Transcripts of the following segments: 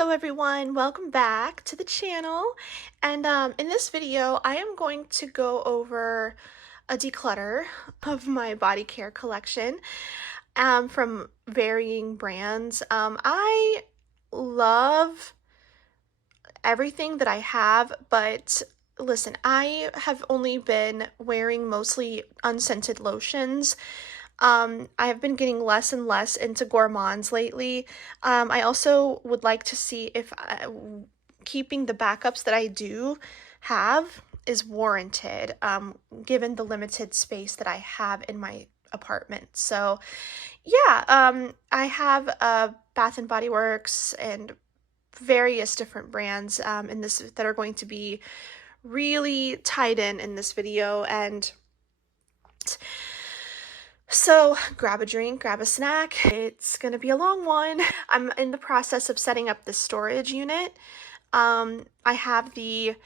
Hello everyone, welcome back to the channel. And in this video, I am going to go over a declutter of my body care collection from varying brands. I love everything that I have, but listen, I have only been wearing mostly unscented lotions. I have been getting less and less into gourmands lately. I also would like to see if keeping the backups that I do have is warranted, given the limited space that I have in my apartment. So, yeah, I have Bath and Body Works and various different brands in this that are going to be really tied in this video. And so grab a drink, grab a snack. It's gonna be a long one. I'm in the process of setting up the storage unit. I have the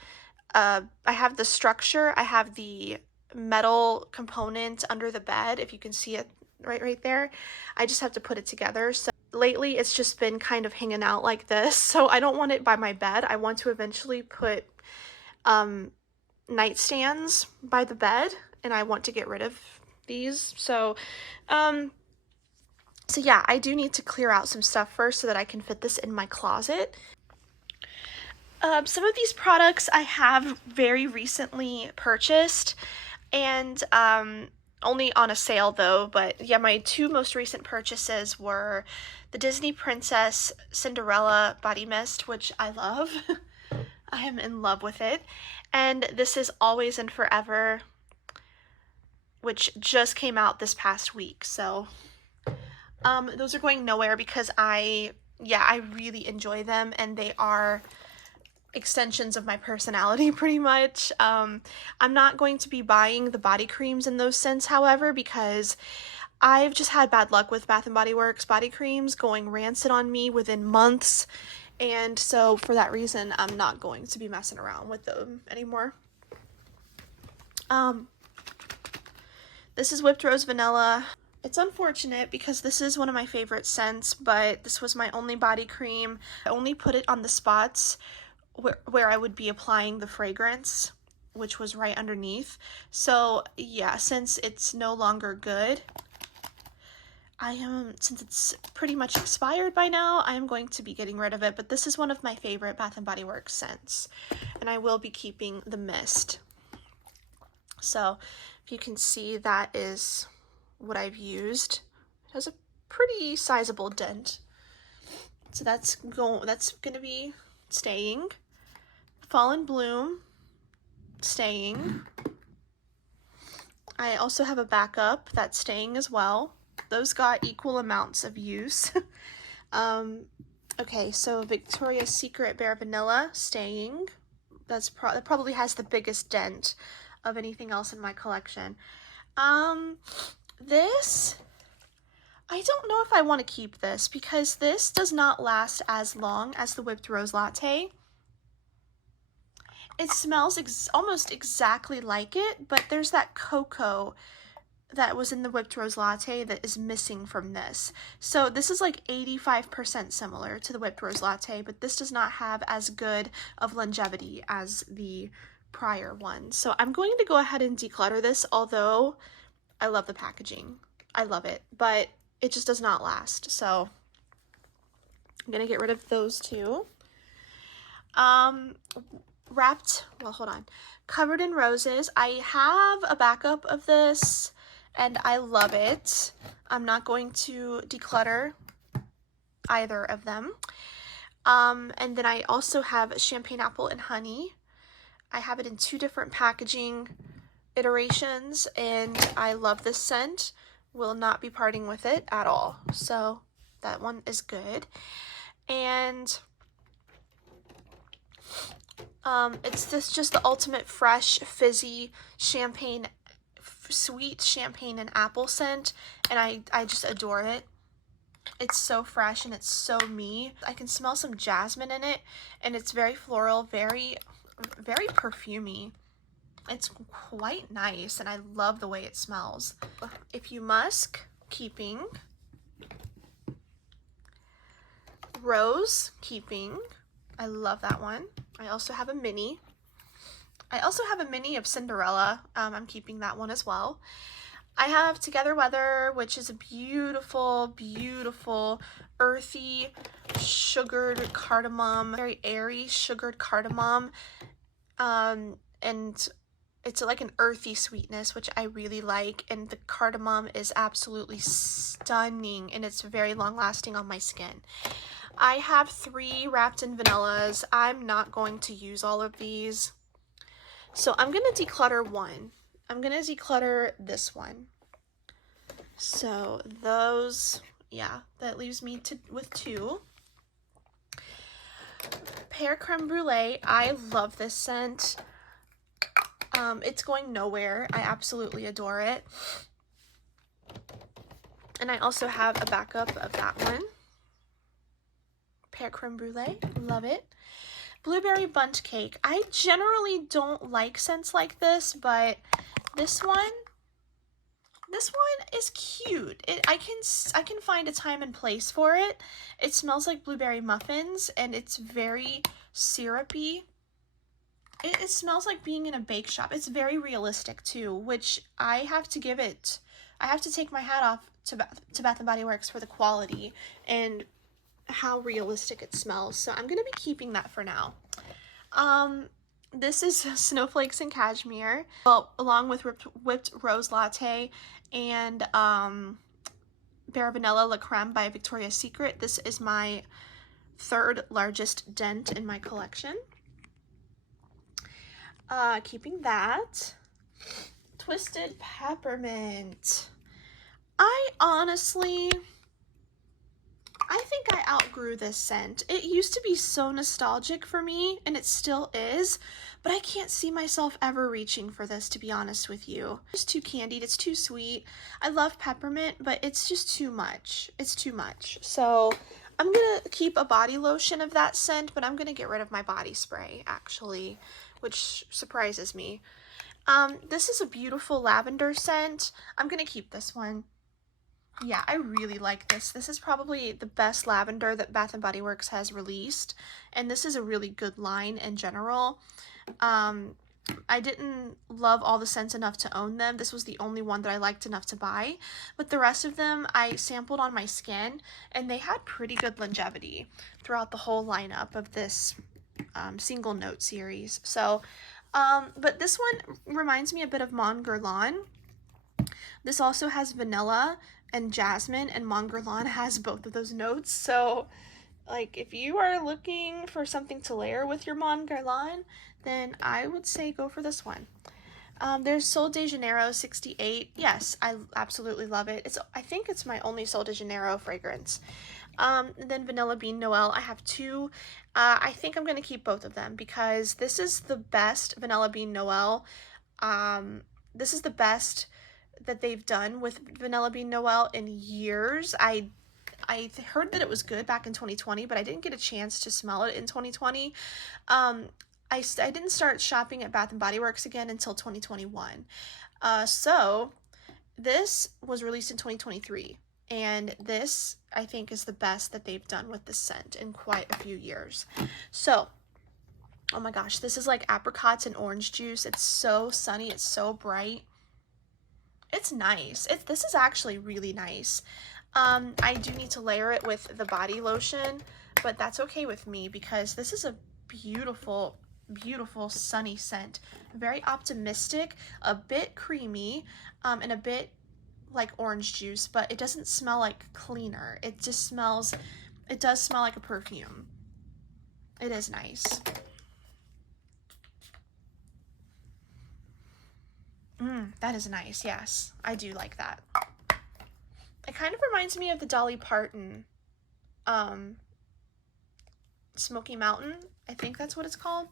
structure. I have the metal component under the bed, if you can see it right there. I just have to put it together. So lately it's just been kind of hanging out like this. So I don't want it by my bed. I want to eventually put nightstands by the bed, and I want to get rid of these. So yeah, I do need to clear out some stuff first so that I can fit this in my closet. Some of these products I have very recently purchased, and only on a sale though. But yeah, my two most recent purchases were the Disney Princess Cinderella body mist, which I love. I am in love with it. And this is Always and Forever, which just came out this past week. So those are going nowhere because I really enjoy them, and they are extensions of my personality pretty much. I'm not going to be buying the body creams in those scents, however, because I've just had bad luck with Bath & Body Works body creams going rancid on me within months, and so for that reason I'm not going to be messing around with them anymore. This is Whipped Rose Vanilla. It's unfortunate because this is one of my favorite scents, but this was my only body cream. I only put it on the spots where I would be applying the fragrance, which was right underneath. So yeah, since it's no longer good, since it's pretty much expired by now, I am going to be getting rid of it. But this is one of my favorite Bath & Body Works scents, and I will be keeping the mist. So if you can see, that is what I've used. It has a pretty sizable dent. So that's gonna be staying. Fallen Bloom, staying. I also have a backup that's staying as well. Those got equal amounts of use. Okay, so Victoria's Secret Bare Vanilla, staying. That probably has the biggest dent of anything else in my collection. This, I don't know if I want to keep this because this does not last as long as the Whipped Rose Latte. It smells almost exactly like it, but there's that cocoa that was in the Whipped Rose Latte that is missing from this. So this is like 85% similar to the Whipped Rose Latte, but this does not have as good of longevity as the prior one. So I'm going to go ahead and declutter this, although I love the packaging. I love it, but it just does not last. So I'm gonna get rid of those two. Covered in Roses. I have a backup of this and I love it. I'm not going to declutter either of them. And then I also have Champagne Apple and Honey. I have it in two different packaging iterations, and I love this scent. Will not be parting with it at all. So that one is good. And it's just the ultimate fresh, fizzy champagne, sweet champagne and apple scent, and I just adore it. It's so fresh and it's so me. I can smell some jasmine in it, and it's very floral, very, very perfumey. It's quite nice, and I love the way it smells. If you musk, keeping Rose, keeping. I love that one. I also have a mini. I also have a mini of Cinderella. I'm keeping that one as well. I have Together Weather, which is a beautiful, beautiful, earthy, sugared cardamom, very airy sugared cardamom. And it's like an earthy sweetness, which I really like, and the cardamom is absolutely stunning, and it's very long lasting on my skin. I have 3 wrapped in vanillas. I'm not going to use all of these, so I'm going to declutter one. I'm going to declutter this one. So those, yeah, that leaves me with 2. Pear Creme Brulee. I love this scent. It's going nowhere. I absolutely adore it. And I also have a backup of that one. Pear Creme Brulee. Love it. Blueberry Bundt Cake. I generally don't like scents like this, but this one is cute. I can find a time and place for it. It smells like blueberry muffins, and it's very syrupy. It smells like being in a bake shop. It's very realistic too, which I have to give it. I have to take my hat off to Bath & Body Works for the quality and how realistic it smells. So I'm going to be keeping that for now. This is Snowflakes and Cashmere, well, along with Whipped Rose Latte and Bare Vanilla La Creme by Victoria's Secret. This is my 3rd largest dent in my collection. Keeping that. Twisted Peppermint. I think I outgrew this scent. It used to be so nostalgic for me, and it still is, but I can't see myself ever reaching for this, to be honest with you. It's too candied, it's too sweet. I love peppermint, but it's just too much. It's too much. So I'm gonna keep a body lotion of that scent, but I'm gonna get rid of my body spray, actually, which surprises me. This is a beautiful lavender scent. I'm gonna keep this one. Yeah, I really like this. This is probably the best lavender that Bath & Body Works has released, and this is a really good line in general. I didn't love all the scents enough to own them. This was the only one that I liked enough to buy, but the rest of them I sampled on my skin, and they had pretty good longevity throughout the whole lineup of this single note series. So, but this one reminds me a bit of Mon Guerlain. This also has vanilla and jasmine, and Mon Guerlain has both of those notes. So, like, if you are looking for something to layer with your Mon Guerlain, then I would say go for this one. There's Sol de Janeiro 68. Yes, I absolutely love it. I think it's my only Sol de Janeiro fragrance. And then Vanilla Bean Noel. I have 2. I think I'm going to keep both of them because this is the best Vanilla Bean Noel. This is the best that they've done with Vanilla Bean Noel in years. I heard that it was good back in 2020, but I didn't get a chance to smell it in 2020. I didn't start shopping at Bath & Body Works again until 2021. So this was released in 2023, and this I think is the best that they've done with this scent in quite a few years. So, oh my gosh, this is like apricots and orange juice. It's so sunny, it's so bright. It's nice. This is actually really nice. I do need to layer it with the body lotion, but that's okay with me because this is a beautiful, beautiful sunny scent. Very optimistic, a bit creamy, and a bit like orange juice, but it doesn't smell like cleaner. It does smell like a perfume. It is nice. That is nice. Yes, I do like that. It kind of reminds me of the Dolly Parton Smoky Mountain. I think that's what it's called.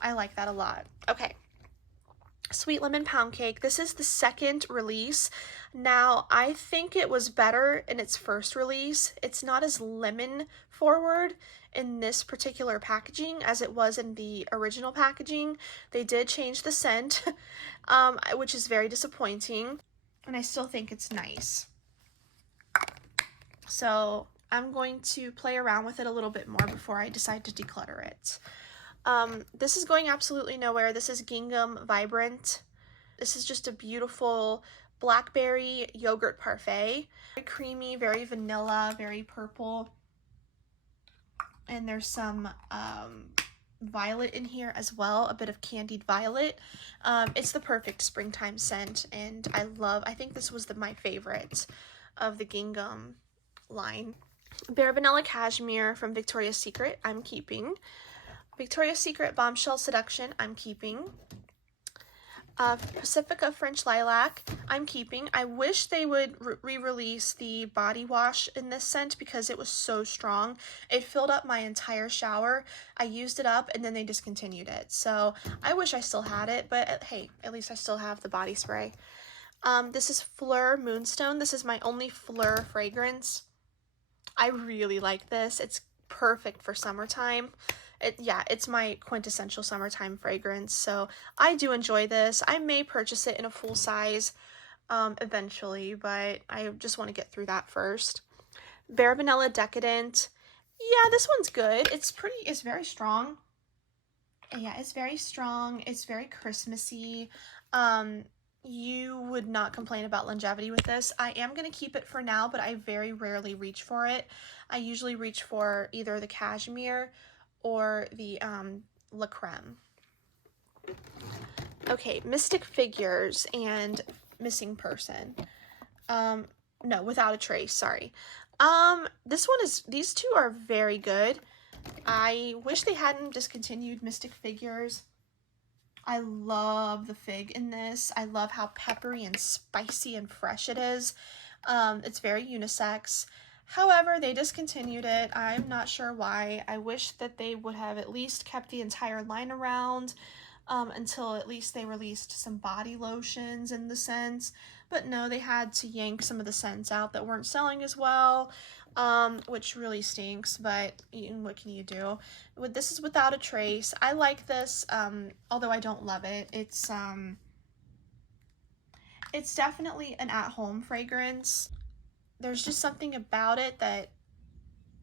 I like that a lot. Okay. Sweet Lemon Pound Cake. This is the 2nd release. Now, I think it was better in its first release. It's not as lemon forward in this particular packaging as it was in the original packaging. They did change the scent, which is very disappointing, and I still think it's nice. So I'm going to play around with it a little bit more before I decide to declutter it. This is going absolutely nowhere. This is Gingham Vibrant. This is just a beautiful blackberry yogurt parfait. Very creamy, very vanilla, very purple. And there's some violet in here as well, a bit of candied violet. It's the perfect springtime scent, and I think this was my favorite of the Gingham line. Bare Vanilla Cashmere from Victoria's Secret, I'm keeping. Victoria's Secret Bombshell Seduction, I'm keeping. Pacifica French Lilac, I'm keeping. I wish they would re-release the body wash in this scent because it was so strong. It filled up my entire shower. I used it up and then they discontinued it. So I wish I still had it, but hey, at least I still have the body spray. This is Fleur Moonstone. This is my only Fleur fragrance. I really like this. It's perfect for summertime. It's my quintessential summertime fragrance, so I do enjoy this. I may purchase it in a full size eventually, but I just want to get through that first. Bare Vanilla Decadent. Yeah, this one's good. It's very strong. Yeah, it's very strong. It's very Christmassy. You would not complain about longevity with this. I am going to keep it for now, but I very rarely reach for it. I usually reach for either the cashmere or the La Creme. Okay, Mystic Figures and Missing Person. No, Without a Trace, sorry. These two are very good. I wish they hadn't discontinued Mystic Figures. I love the fig in this. I love how peppery and spicy and fresh it is. It's very unisex. However, they discontinued it. I'm not sure why. I wish that they would have at least kept the entire line around until at least they released some body lotions in the scents. But no, they had to yank some of the scents out that weren't selling as well, which really stinks, but what can you do? This is Without a Trace. I like this, although I don't love it. It's definitely an at-home fragrance. There's just something about it that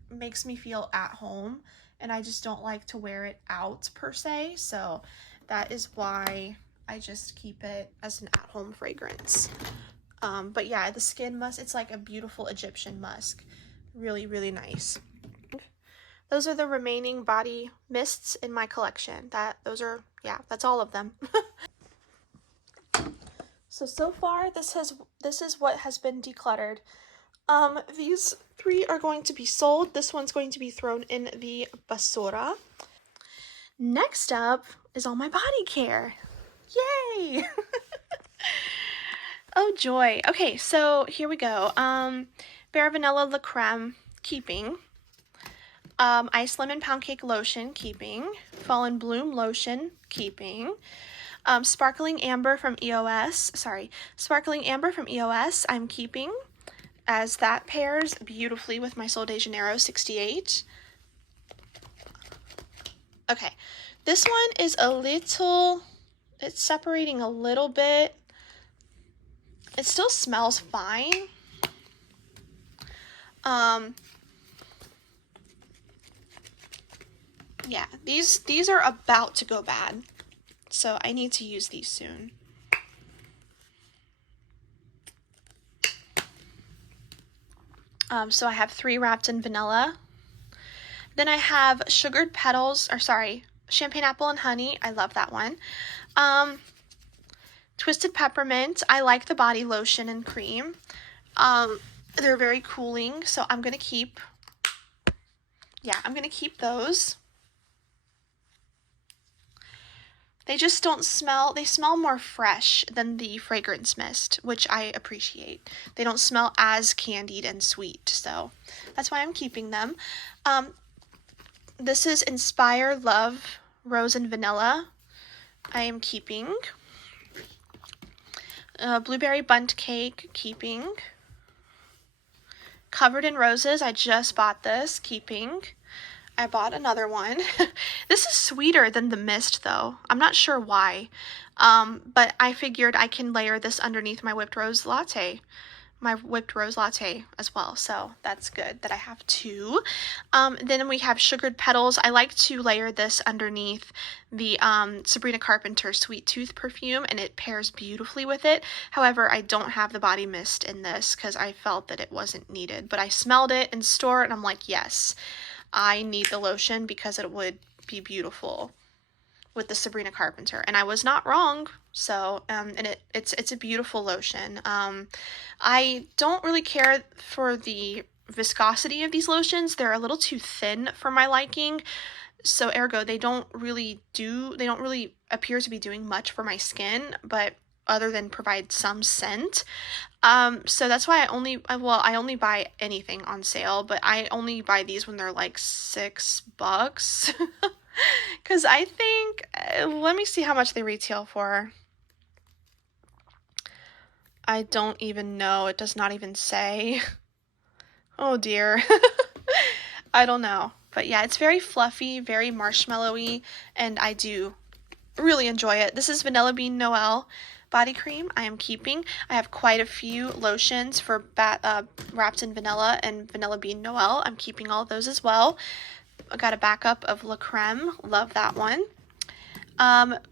makes me feel at home, and I just don't like to wear it out per se, so that is why I just keep it as an at-home fragrance. But yeah, the skin musk, it's like a beautiful Egyptian musk. Really, really nice. Those are the remaining body mists in my collection. That's all of them. So far, this is what has been decluttered. These 3 are going to be sold. This one's going to be thrown in the basura. Next up is all my body care. Yay! Oh joy. Okay, so here we go. Bare Vanilla La Creme, keeping. Ice Lemon Pound Cake Lotion, keeping. Fallen Bloom Lotion, keeping. Sparkling Amber from EOS, I'm keeping, as that pairs beautifully with my Sol de Janeiro 68. Okay, this one is it's separating a little bit. It still smells fine. Yeah, these are about to go bad, so I need to use these soon. So I have 3 wrapped in vanilla. Then I have Champagne Apple and Honey. I love that one. Twisted Peppermint. I like the body lotion and cream. They're very cooling, so I'm gonna keep those. They just don't smell, they smell more fresh than the fragrance mist, which I appreciate. They don't smell as candied and sweet, so that's why I'm keeping them. This is Inspire Love Rose and Vanilla. I am keeping. Blueberry Bundt Cake, keeping. Covered in Roses, I just bought this, keeping. I bought another one. This is sweeter than the mist, though. I'm not sure why, but I figured I can layer this underneath my whipped rose latte, my whipped rose latte as well, so that's good that I have two. Then we have sugared petals. I like to layer this underneath the Sabrina Carpenter Sweet Tooth perfume, and it pairs beautifully with it. However, I don't have the body mist in this because I felt that it wasn't needed, but I smelled it in store and I'm like, yes, I need the lotion because it would be beautiful with the Sabrina Carpenter, and I was not wrong. So, and it's a beautiful lotion. I don't really care for the viscosity of these lotions. They're a little too thin for my liking. So ergo, they don't really appear to be doing much for my skin, but other than provide some scent. So that's why I only buy anything on sale, but I only buy these when they're like $6. Because I think, let me see how much they retail for. I don't even know. It does not even say. Oh dear. I don't know. But yeah, it's very fluffy, very marshmallowy, and I do really enjoy it. This is Vanilla Bean Noel body cream I am keeping. I have quite a few lotions for wrapped in vanilla and Vanilla Bean Noel. I'm keeping all of those as well. I got a backup of La Creme. Love that one.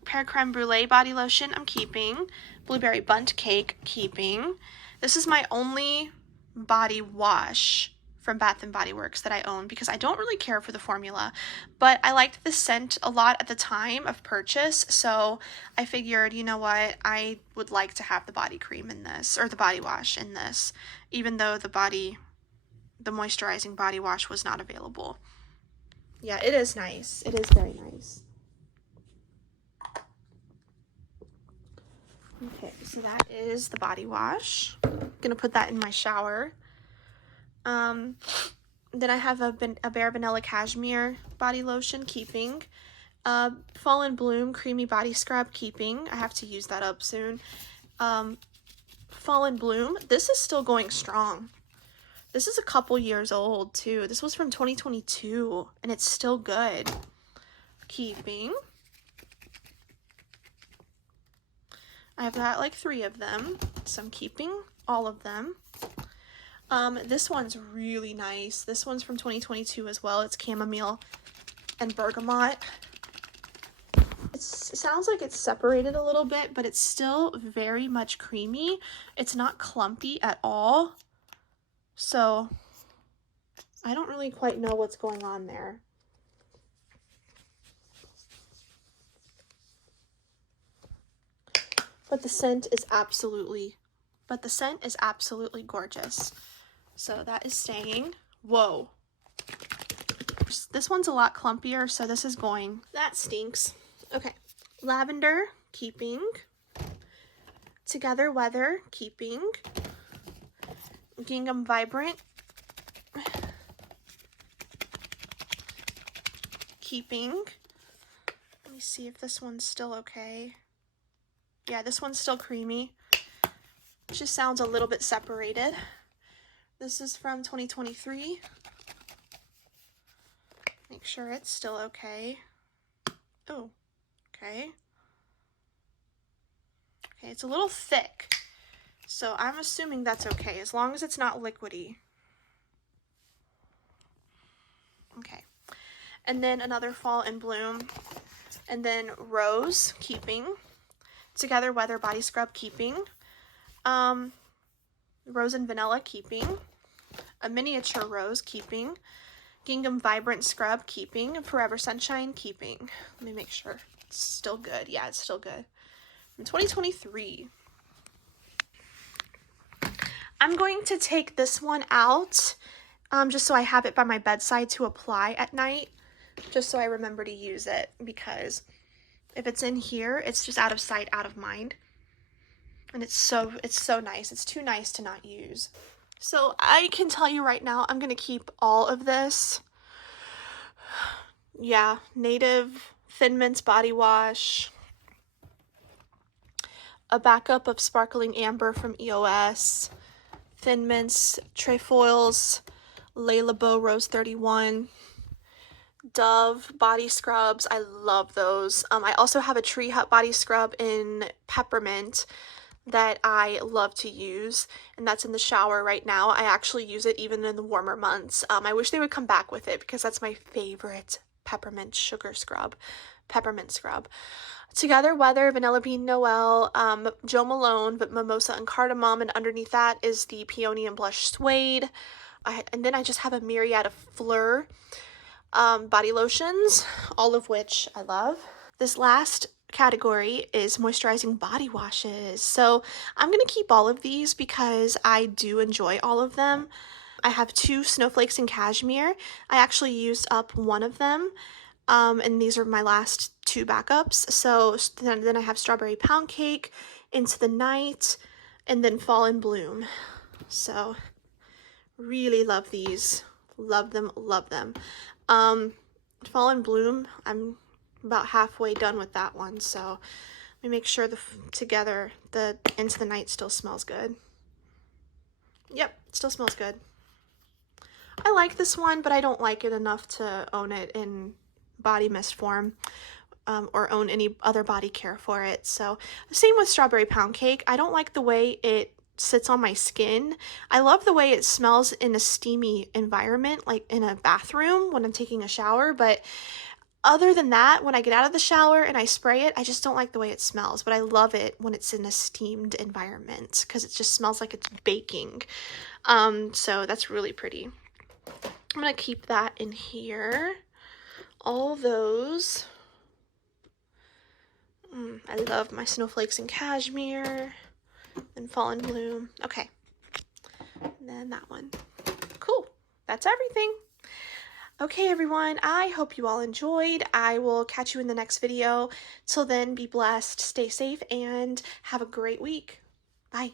Pear Creme Brulee body lotion I'm keeping. Blueberry Bundt Cake keeping. This is my only body wash from Bath & Body Works that I own because I don't really care for the formula, but I liked the scent a lot at the time of purchase, so I figured, you know what, I would like to have the body cream in this, or the body wash in this, even though the moisturizing body wash was not available. Yeah, it is nice. It is very nice. Okay, so that is the body wash. I'm gonna put that in my shower. Then I have a Bare Vanilla Cashmere body lotion keeping. Fall and Bloom Creamy Body Scrub keeping. I have to use that up soon. Fall and Bloom. This is still going strong. This is a couple years old too. This was from 2022 and it's still good. Keeping. I have got like 3 of them, so I'm keeping all of them. This one's really nice. This one's from 2022 as well. It's chamomile and bergamot. It sounds like it's separated a little bit, but it's still very much creamy. It's not clumpy at all. So I don't really quite know what's going on there. But the scent is absolutely gorgeous. So that is staying. Whoa. This one's a lot clumpier, so this is going. That stinks. Okay. Lavender, keeping. Together Weather, keeping. Gingham Vibrant, keeping. Let me see if this one's still okay. Yeah, this one's still creamy. It just sounds a little bit separated. This is from 2023. Make sure it's still okay. Oh, okay. Okay, it's a little thick, so I'm assuming that's okay, as long as it's not liquidy. Okay. And then another Fall and Bloom. And then Rose, keeping. Together Weather Body Scrub, keeping. Rose and Vanilla, keeping. A Miniature Rose, keeping. Gingham Vibrant Scrub, keeping. Forever Sunshine, keeping. Let me make sure it's still good. Yeah, it's still good. From 2023. I'm going to take this one out, just so I have it by my bedside to apply at night, just so I remember to use it, because if it's in here, it's just out of sight, out of mind. And it's so nice. It's too nice to not use. So I can tell you right now, I'm going to keep all of this. Yeah, Native Thin Mints Body Wash. A backup of Sparkling Amber from EOS. Thin Mints Trefoils Le Labo Rose 31. Dove body scrubs. I love those. I also have a Tree Hut body scrub in peppermint. that I love to use, and that's in the shower right now. I actually use it even in the warmer months. I wish they would come back with it because that's my favorite peppermint scrub. Together Weather, Vanilla Bean Noel, Joe Malone, but Mimosa and Cardamom, and underneath that is the Peony and Blush Suede. And then I just have a myriad of Fleur body lotions, all of which I love. This last category is moisturizing body washes. So I'm going to keep all of these because I do enjoy all of them. I have 2 Snowflakes and Cashmere. I actually used up one of them, and these are my last 2 backups. So then I have Strawberry Pound Cake, Into the Night, and then Fall in Bloom. So really love these. Love them, love them. Fall in Bloom, I'm about halfway done with that one, so let me make sure the Into the Night still smells good. Yep, it still smells good. I like this one, but I don't like it enough to own it in body mist form, or own any other body care for it. So the same with Strawberry Pound Cake. I don't like the way it sits on my skin. I love the way it smells in a steamy environment, like in a bathroom when I'm taking a shower, but other than that, when I get out of the shower and I spray it, I just don't like the way it smells, but I love it when it's in a steamed environment because it just smells like it's baking. So that's really pretty. I'm going to keep that in here. All those. I love my Snowflakes and Cashmere and Fall in Bloom. Okay. And then that one. Cool. That's everything. Okay, everyone, I hope you all enjoyed. I will catch you in the next video. Till then, be blessed, stay safe, and have a great week. Bye.